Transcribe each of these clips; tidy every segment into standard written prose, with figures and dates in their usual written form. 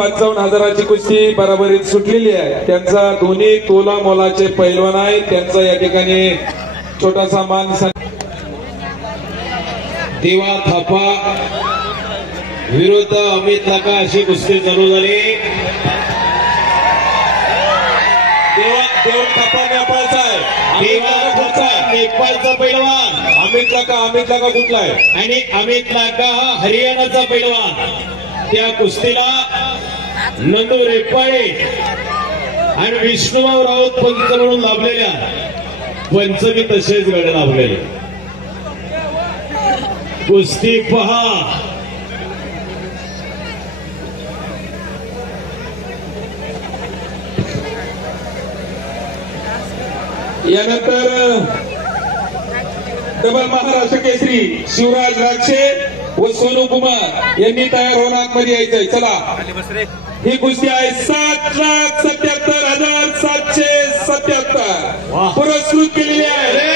55,000ची कुस्ती बराबरीत सुटलेली आहे. त्यांचा दोन्ही तोला मोलाचे पैलवान आहेत. त्यांचा या ठिकाणी छोटासा मान देवा थापा विरुद्ध अमित लाका अशी कुस्ती चालू झाली. देव थापा नेपाळचा आहे. नेपाळचा पैलवान अमित लाका कुठला आहे आणि अमित लाका हा हरियाणाचा पैलवान. त्या कुस्तीला नंदू रेपाळे आणि विष्णुभाऊ राऊत पंच म्हणून लाभलेल्या पंचमी तसेच गड लाभलेले. कुस्ती पहा. यानंतर डबल महाराष्ट्र केसरी शिवराज राक्षे व सोनू कुमार यांनी तयार होऊन आतमध्ये यायचंय. चला, ही कुस्ती आहे 7,77,777 पुरस्कृत केलेली आहे.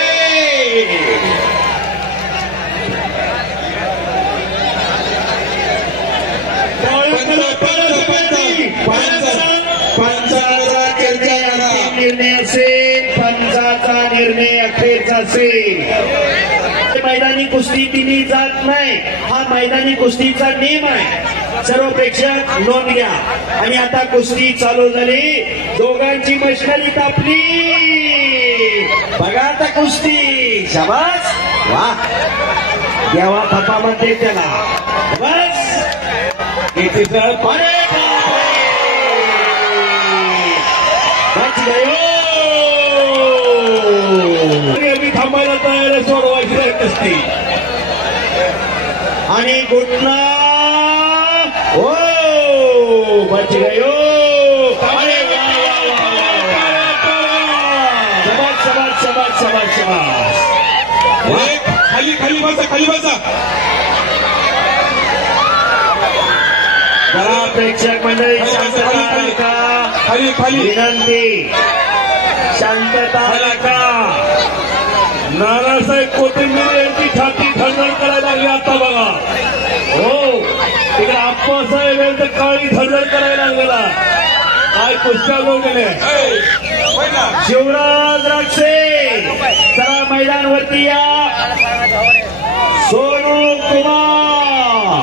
निर्णय असेल, पंचाचा निर्णय अखेरचा असेल. मैदानी कुस्ती दिली जात नाही, हा मैदानी कुस्तीचा नियम आहे. सर्व प्रेक्षक नोंद घ्या. आणि आता कुस्ती चालू झाली. दोघांची मशाली तापली. बघा आता कुस्ती. शाबास, वा, देवा थापा म्हणते त्याला. बस थांबायला तयार सोडवायची कुस्ती. आणि गुटला हो बच गयो. शबाश शबाश शबाश शबाश शबाश. खाली बसा. जरा प्रेक्षक मंडळी शांतता खाली विनंती. शांतता नका. नानासाहेब कोथिंबीर यांची छाती थरथर करायला लागली आता बघा. हो, तिकडे आप्पासाहेब यांचं काळी थरथर करायला लागलेला. काय कुस्त्या घेऊन गेले. शिवराज राक्षे जरा मैदानवरती या. सोनू कुमार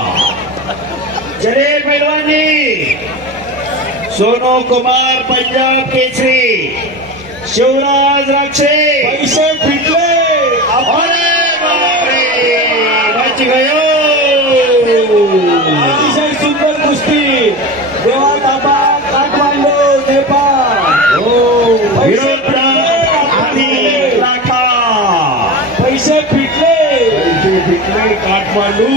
चले पैलवानी. सोनू कुमार पंजाब केसरी. शिवराज राक्षे पैसे फिटले. बच गयो. अतिशय सुंदर कुस्ती. देवा थापा काठमांडू नेपाळ. विरुद्ध अमित लाका. पैसे फिटले काठमांडू.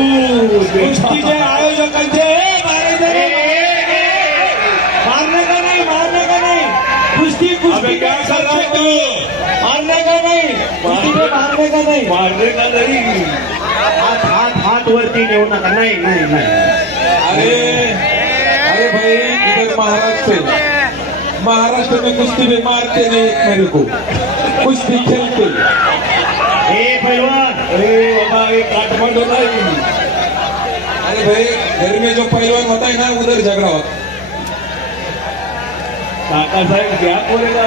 कुस्तीचे आयोजकांचे मारने का नहीं कुस्ती अबे क्या कर रहा है तू. मारने का नहीं. हात वरती नेऊ नका. नाही नाही नाही. अरे भाई, इधर महाराष्ट्र में कुश्ती में मारते नहीं मेरे को, कुश्ती खेलते. पहलवान काठमांडू नहीं. अरे भाई, घर में जो पहलवान होता है ना, उधर झगड़ा होता. काका साहेब क्या बोलेगा.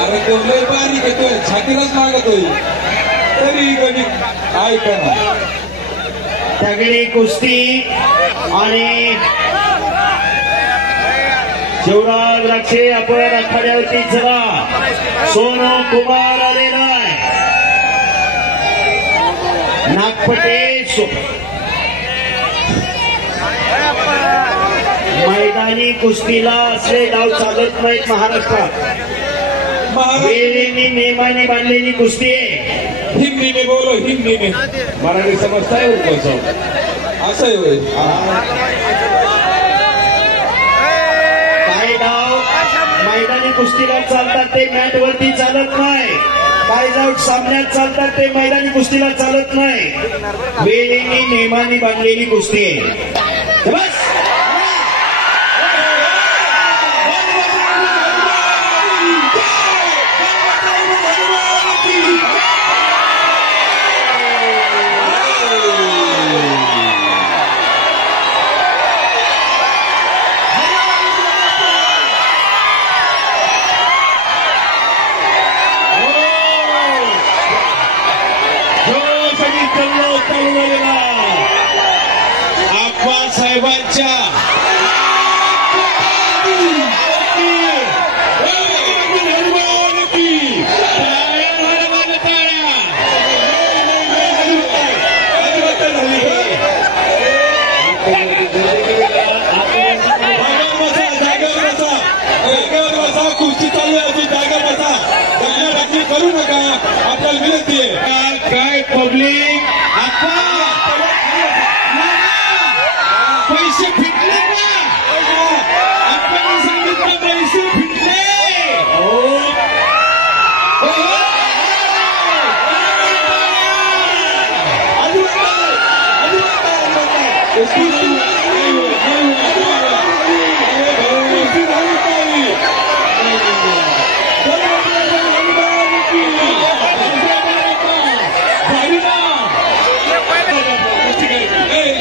अरे तो लय बारीक आहे, तो छातीलाच लागतोय तरी कधी काय करणार. तगडी कुस्ती. आणि शिवराज राक्षे आपण आखाड्यावरती चला. सोनू कुमार आलेला आहे. नागपटे मैदानी कुस्तीला असले डाव चालत नाहीत महाराष्ट्रात. वेळेने नियमाने बांधलेली कुस्ती आहे. हिंदी में बोलो, हिंदी में. मराठी समजताय कसं. असं आहे. काही डाव मैदानी कुस्तीला चालतात ते मॅट वरती चालत नाही. काही डाव सामन्यात चालतात ते मैदानी कुस्तीला चालत नाही. वेळेने नियमाने बांधलेली कुस्ती आहे. बस. तुम्हाला विनंती आहे. काय पब्लिक पैसे फिटले का? आपण सांगितलं पैसे फिटले.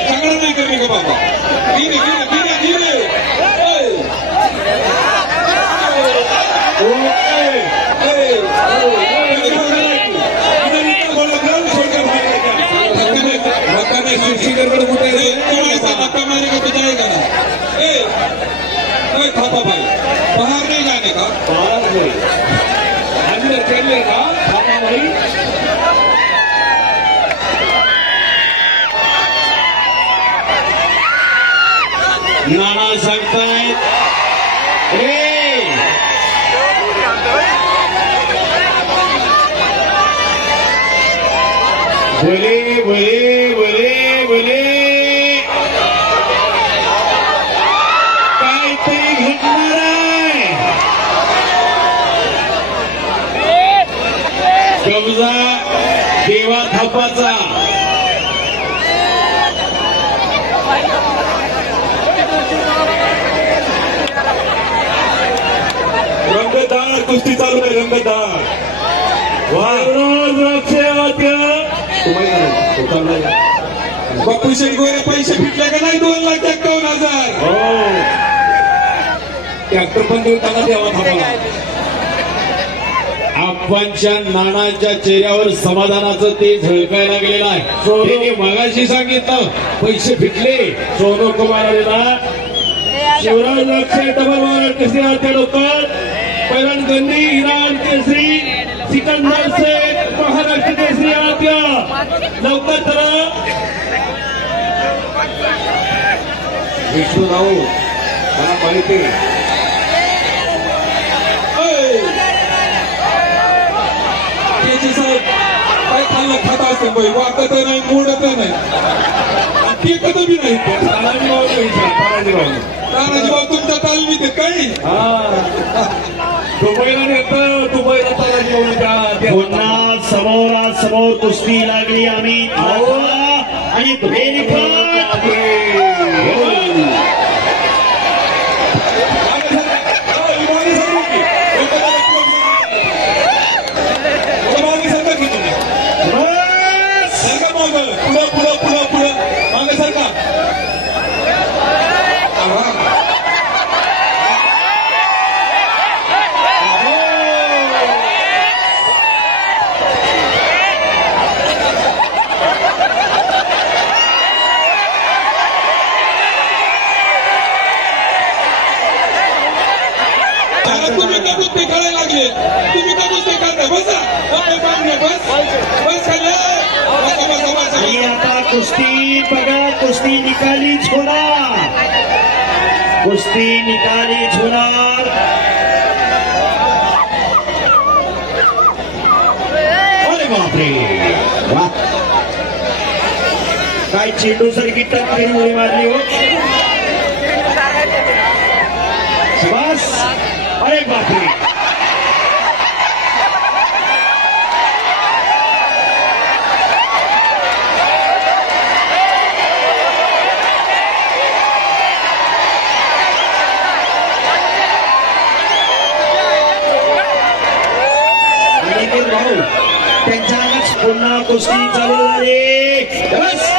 झगडा नाही करणे का बाबा. गिरे गिरे गिरे गिरे धक्का मारेगा तो जाएगा ना. थापा भाई बाहर नहीं जाने का. बाहर नहीं अंदर चलेगा थापा भाई. नाना सांगतायत बोले बोले बोले बोले काहीतरी घडणार आहे. कब्जा देवा थापाचा. रंगतदार कुस्ती चालू आहे. रंगतदार बापू शेटगोरे पैसे फिटले का नाही. 2,51,000. ट्रॅक्टर पण देऊन टाका देवा थापाला. आप्पांच्या नानांच्या चेहऱ्यावर समाधानाचं ते झळकायला गेलेलं आहे. त्यांनी मगाशी सांगितलं पैसे फिटले. सोनू कुमार आलेला शिवराज लक्ष्य डबल वार केसरी आते लोक पैलवान गंदी इराण केसरी सिकंदर शेख महाराष्ट्र केसरी आद्य लवकर तर विष्णूराव मला माहिती साहेब काय खाल्लं खाता असते बाई. वाटत नाही मोडत नाही ते कधी बी नाही. तानाजीभाऊ तुमच्या तालमीत आहेत काही. दुबईला नेतं दुबईला तानाजीभाऊ. पुन्हा समोरासमोर कुस्ती लागली. आम्ही आणि पुढं पुढं पुढं पुढं मागे सरका. तुम्ही का कुस्ती खेळायला लागले. तुम्ही का कुस्ती करताय. बसा बस बस खाली. आणि आता कुस्ती बघा. कुस्ती निकालीच होणार. कुस्ती निकालीच होणार. अरे बापरे वा काय चेंडू सारखी टक्करी उडी मारली हो. बस अरे बापरे. भाऊ त्यांच्याच पुन्हा कुस्ती चालू झाली.